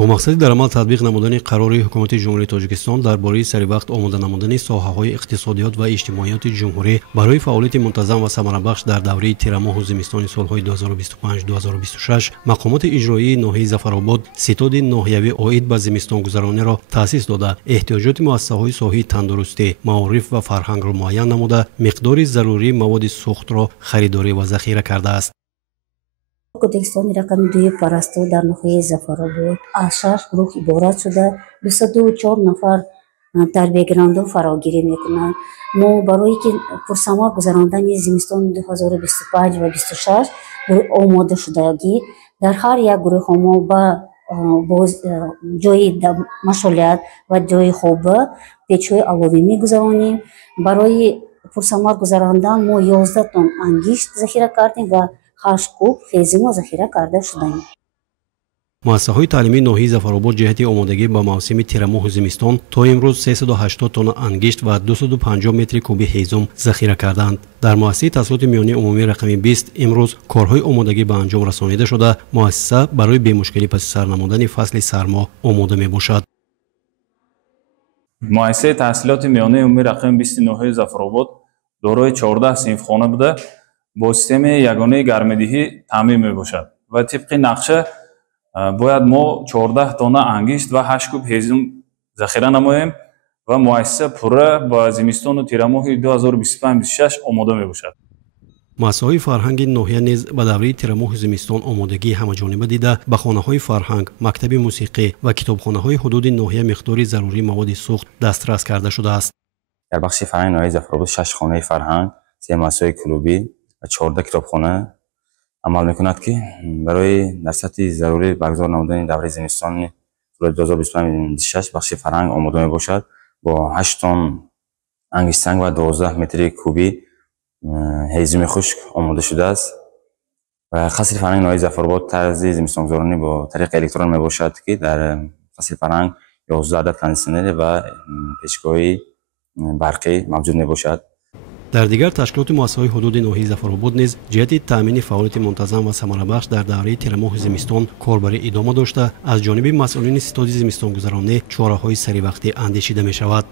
با مقصد در عمل تطبیق نمودن قرار حکومت جمهوری تاجیکستان درباره سری‌وقت آماده نمودن ساحه‌های اقتصادیات و اجتماعیات جمهوری برای فعالیت منتظم و ثمربخش در دوره تیر ماه و زمستان سال‌های 2025-2026 مقامات اجرایی ناحیه ظفرآباد ستاد ناحیوی عاید به زمستان گذرانی را تأسیس داده احتیاجات مؤسسه‌های ساحه تندرستی، معارف و فرهنگ را معین نموده مقدار ضروری مواد سوخت را خریداری و ذخیره کرده است. کودکستان رقم 2 پرستو در ناحیه ظفرآباد از 6 گروه عبارت شده 204 نفر تربیت‌گرانده فراگیری میکنند. ما برای که پرثمر گذراندن زمستان 2025 و 26 آماده شدگی در هر یک گروه ما با جای مشغولیت و جای خوب پیچ‌های علاوه میگذرانیم. برای پرثمر گذراندن ما 11 تن انگشت ذخیره کردیم و 8 کوب هیزم ذخیره کرده شدیم. مؤسسه‌های تعلیمی ناحیه ظفرآباد جهت آمادگی به موسم تیر ماه و زمستان تا امروز 380 تن انگشت و 250 متر کوبی هیزم ذخیره کردند. در مؤسسه تحصیلات میانی عمومی رقم 20 امروز کارهای آمادگی به انجام رسانیده شده مؤسسه برای بی مشکلی پس سر نمودن فصل سرما آماده میباشد. مؤسسه تحصیلات میانی عمومی رقم 20 ناحیه ظفرآباد دارای 14 صنفخانه بوده با سیستم یگانه گرمدهی تامین میباشد و طبق نقشه باید ما 14 دانه انگشت و 8 کوب هیزم ذخیره نماییم و مؤسسه پوره با زمستان و تیر ماه 2025-26 آماده میباشد. مؤسسه‌های فرهنگ ناحیه نیز به دوره تیر ماه زمستان آمادگی همه‌جانبه دیده به خانه‌های فرهنگ، مکتب موسیقی و کتابخانه‌های حدود ناحیه مقدار ضروری مواد سوخت دسترس کرده شده است. در بخش فرهنگ ناحیه ظفرآباد 6 خانه فرهنگ، 3 مؤسسه کلوبی و 14 کتابخانه عمل میکند که برای در سطح ضروری برگزار نمودن دوره زمستان سال 2025-26 بخش فرهنگ آماده میباشد با 8 تن انگشت سنگ و 12 متر کوبی هیزم خشک آماده شده است و قصر فرهنگ ناحیه ظفرآباد طرز زمستان گذرانی با طریق الکترون میباشد که در قصر فرهنگ 11 عدد کاندیسنر و پیچگاه برقی موجود میباشد. در دیگر تشکیلات مؤسسه‌های حدود ناحیه ظفرآباد نیز جهت تامین فعالیت منتظم و ثمربخش در دوره تیر ماه زمستان کاربری ادامه داشته از جانب مسئولین ستاد زمستان گذرانی چاره‌های سری وقتی اندیشیده می‌شود.